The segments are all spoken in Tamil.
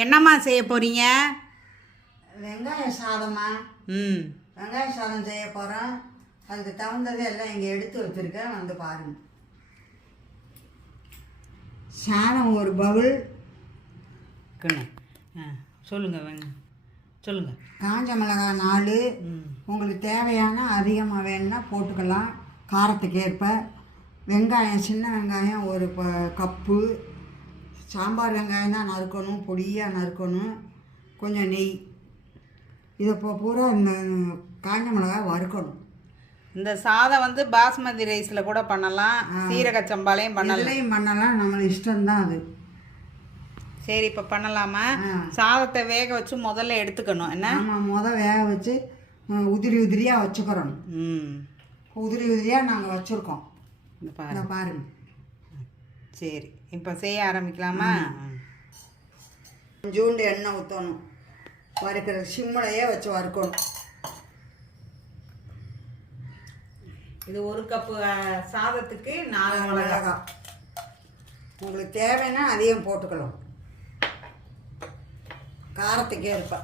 என்னம்மா செய்ய போகிறீங்க? வெங்காய சாதமா? வெங்காய சாதம் செய்ய போகிறோம். அதுக்கு தகுந்தது எல்லாம் இங்கே எடுத்து வச்சுருக்கேன், வந்து பாருங்கள். சாதம் ஒரு பவுல். சொல்லுங்கள் சொல்லுங்கள். காஞ்ச மிளகாய் 4. உங்களுக்கு தேவையான அதிகமாக வேணும்னா போட்டுக்கலாம், காரத்துக்கு ஏற்ப. வெங்காயம், சின்ன வெங்காயம் ஒரு கப்பு. சாம்பார் வெங்காயம் தான் நறுக்கணும், பொடியாக நறுக்கணும். கொஞ்சம் நெய். இதை பூரா இந்த காஞ்ச மிளகாய் வறுக்கணும். இந்த சாதம் வந்து பாஸ்மதி ரைஸில் கூட பண்ணலாம், சீரக சம்பாலையும் பண்ணலாம், நம்ம இஷ்டம்தான் அது. சரி, இப்போ பண்ணலாமா? சாதத்தை வேக வச்சு முதல்ல எடுத்துக்கணும். என்ன? ஆமாம், வேக வச்சு உதிரி உதிரியாக வச்சுக்கிறோம். உதிரி உதிரியாக நாங்கள் வச்சுருக்கோம். இந்த பாருங்க. சரி, இப்போ செய்ய ஆரம்பிக்கலாமா? கொஞ்சோண்டு எண்ணெய் ஊற்றணும். வறுக்கிற சிம்மிலையே வச்சு வறுக்கணும். இது ஒரு கப்பு சாதத்துக்கு 4 மிளகாய். உங்களுக்கு தேவைன்னா அதிகம் போட்டுக்கலாம், காரத்துக்கே இருப்பா.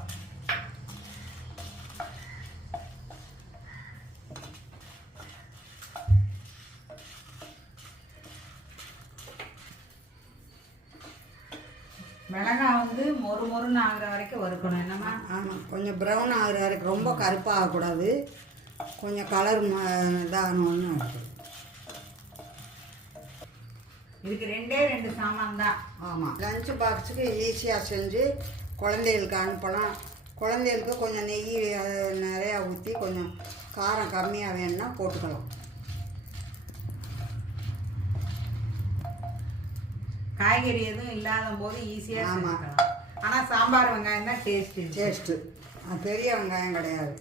மிளகாய் வந்து மொறுன்னு ஆகிற வரைக்கும் வறுக்கணும். என்னம்மா? ஆமாம், கொஞ்சம் ப்ரௌன் ஆகிற வரைக்கும். ரொம்ப கருப்பாக ஆகக்கூடாது, கொஞ்சம் கலர் இதாகணும்னு. இதுக்கு 2 சாமான் தான். ஆமாம், லஞ்சு பாக்ஸுக்கு ஈஸியாக செஞ்சு குழந்தைகளுக்கு அனுப்பலாம். குழந்தைகளுக்கு கொஞ்சம் நெய் நிறையா ஊற்றி கொஞ்சம் காரம் கம்மியாக வேணும்னா போட்டுக்கலாம். காய்கறி எதுவும் இல்லாத போது ஈஸியாக. ஆமாம், ஆனால் சாம்பார் வெங்காயம் தான் டேஸ்ட்டு. பெரிய வெங்காயம் கிடையாது.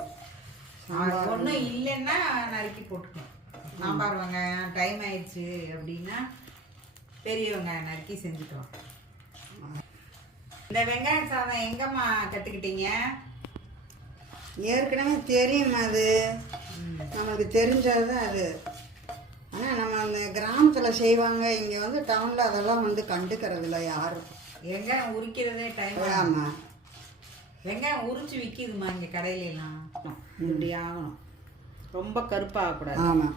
ஒன்றும் இல்லைன்னா நறுக்கி போட்டுக்கலாம். சாம்பார் வெங்காயம் டைம் ஆயிடுச்சு அப்படின்னா பெரிய வெங்காயம் நறுக்கி செஞ்சுக்கலாம். இந்த வெங்காய சாதம் எங்கம்மா கற்றுக்கிட்டீங்க? ஏற்கனவே தெரியும், அது நம்மளுக்கு தெரிஞ்சது தான் அது. ஆனால் நம்ம அந்த கிராமத்தில் செய்வாங்க, இங்கே வந்து டவுனில் அதெல்லாம் வந்து கண்டுக்கிறதில்ல யாரும். வெங்காயம் உரிக்கிறதே டைம். ஆமாம், வெங்காயம் உரிச்சு விற்கிதுமா இங்கே கடையிலாம். இப்படி ஆகணும், ரொம்ப கருப்பாகக்கூடாது. ஆமாம்,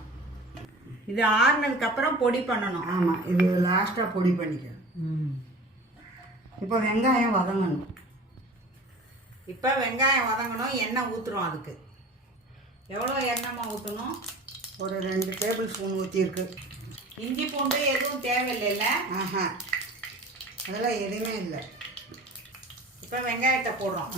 இது ஆறுனதுக்கப்புறம் பொடி பண்ணணும். ஆமாம், இது லாஸ்ட்டாக பொடி பண்ணிக்கணும். இப்போ வெங்காயம் வதங்கணும். இப்போ வெங்காயம் வதங்கணும், எண்ணெய் ஊற்றுறோம். அதுக்கு எவ்வளோ எண்ணெய்மா ஊற்றணும்? ஒரு 2 டேபிள் ஸ்பூன் ஊற்றிருக்கு. இஞ்சி பூண்டு எதுவும் தேவையில்லைல்ல? ஆஹா, அதெல்லாம் எதுவுமே இல்லை. இப்போ வெங்காயத்தை போடுறோம்.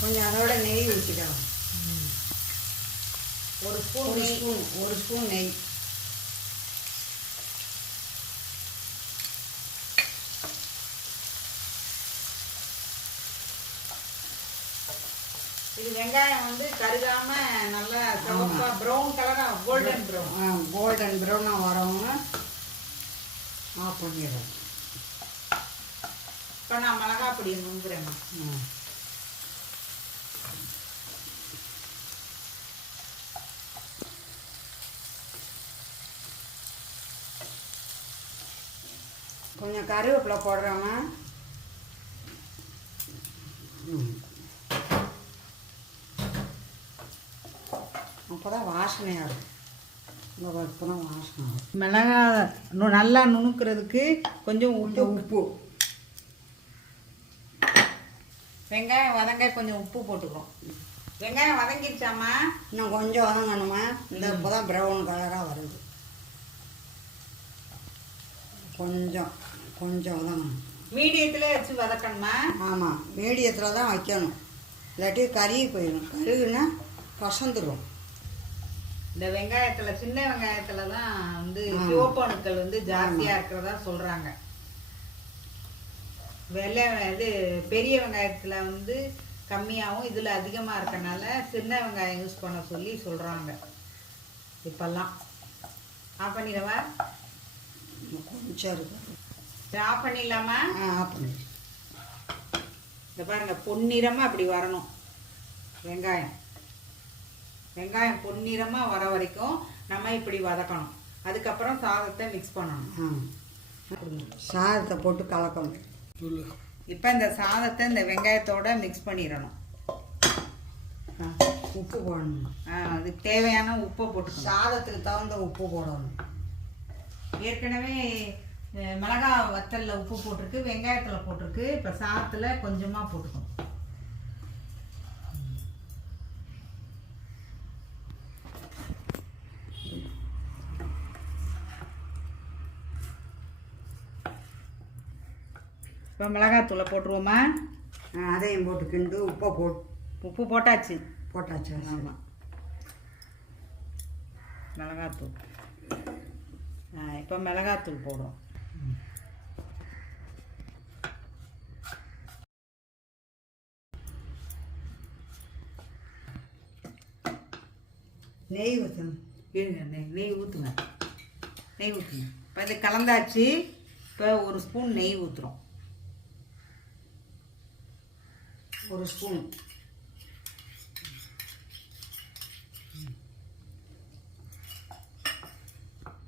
கொஞ்சம் அதோட நெய் ஊற்றிக்கலாம். ஒரு ஸ்பூன் நெய். இது வெங்காயம் வந்து கருகாம நல்லா சிவப்பா ப்ரௌன் கலரா கோல்டன் ப்ரௌனாக வரவங்க ஆஃப் பண்ணிடுறோம். இப்போ நான் மிளகாய் பொடி நுங்குறேன். கொஞ்சம் கருவேப்பிலை போடுறோமா? அப்போ தான் வாசனையாக இருக்கும். இப்போ தான் வாசனை ஆகும். மிளகாய் நல்லா நுணுக்கிறதுக்கு கொஞ்சம் உப்பு. வெங்காயம் வதங்க கொஞ்சம் உப்பு போட்டுக்கிறோம். வெங்காயம் வதங்கிடுச்சாமா? இன்னும் கொஞ்சம் வதங்கணுமா? இந்த இப்போ தான் ப்ரௌன் கலராக வருது. கொஞ்சம் வதங்கணும். மீடியத்தில் வச்சு வதக்கணுமா? ஆமாம், மீடியத்தில் தான் வைக்கணும், இல்லாட்டி கருகி போயிடும். கருகுன்னா கசந்துடும். இந்த வெங்காயத்தில், சின்ன வெங்காயத்தில் தான் வந்து சிவப்பு அணுக்கள் வந்து ஜாஸ்தியாக இருக்கிறதா சொல்கிறாங்க. இது பெரிய வெங்காயத்தில் வந்து கம்மியாகவும் இதில் அதிகமாக இருக்கனால சின்ன வெங்காயம் யூஸ் பண்ண சொல்லி சொல்கிறாங்க இப்போல்லாம். ஆஃப் பண்ணிடவா? கொஞ்சம் இருக்கு. ஆஃப் பண்ணிடலாமா? ஆஃப் பண்ணி. இந்த பாருங்கள், பொன்னிறமாக அப்படி வரணும் வெங்காயம். வெங்காயம் பொன்னிறமாக வர வரைக்கும் நம்ம இப்படி வதக்கணும். அதுக்கப்புறம் சாதத்தை மிக்ஸ் பண்ணணும். சாதத்தை போட்டு கலக்கணும். இப்போ இந்த சாதத்தை இந்த வெங்காயத்தோட மிக்ஸ் பண்ணிடணும். உப்பு போடணும். அதுக்கு தேவையான உப்பை போட்டுக்கணும். சாதத்துக்கு தகுந்த உப்பு போடணும். ஏற்கனவே மிளகாய் வத்தலில் உப்பு போட்டிருக்கு, வெங்காயத்தில் போட்டிருக்கு. இப்போ சாதத்தில் கொஞ்சமாக போட்டுக்கணும். இப்போ மிளகாத்தூளை போட்டுருவோமா? அதையும் போட்டு கிண்டு உப்பு போட்டாச்சு. ஆமாம். மிளகாத்தூள். இப்போ மிளகாத்தூள் போடுறோம். நெய் ஊற்றணும். நெய் ஊற்றுங்க. இப்போ இது கலந்தாச்சு. இப்போ ஒரு ஸ்பூன் நெய் ஊற்றுறோம். ஒரு ஸ்பூன்.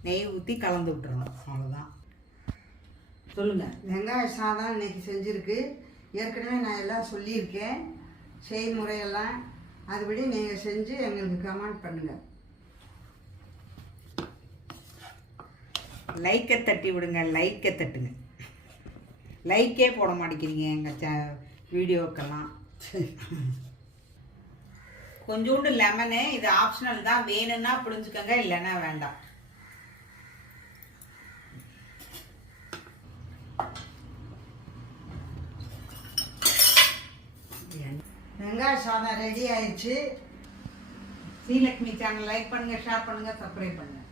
நெய் ஊற்றி கலந்து விட்டுறணும். அவ்வளோதான். சொல்லுங்கள். வெங்காய சாதம் இன்னைக்கு செஞ்சுருக்கு. ஏற்கனவே நான் எல்லாம் சொல்லியிருக்கேன் செய்முறையெல்லாம். அதுபடி நீங்கள் செஞ்சு எங்களுக்கு கமெண்ட் பண்ணுங்கள். லைக்கை தட்டி விடுங்க. லைக்கை தட்டுங்க. லைக்கே போட மாட்டேங்கிறீங்க எங்கள் வீடியோக்கெல்லாம். கொஞ்சோண்டு லெமனு, இது ஆப்ஷனல் தான். வேணும்னா புரிஞ்சுக்கோங்க, இல்லைன்னா வேண்டாம். வெங்காய சாதம் ரெடி ஆயிடுச்சு. ஸ்ரீலக்ஷ்மி சேனல் லைக் பண்ணுங்கள், ஷேர் பண்ணுங்கள், சப்ஸ்கிரைப் பண்ணுங்கள்.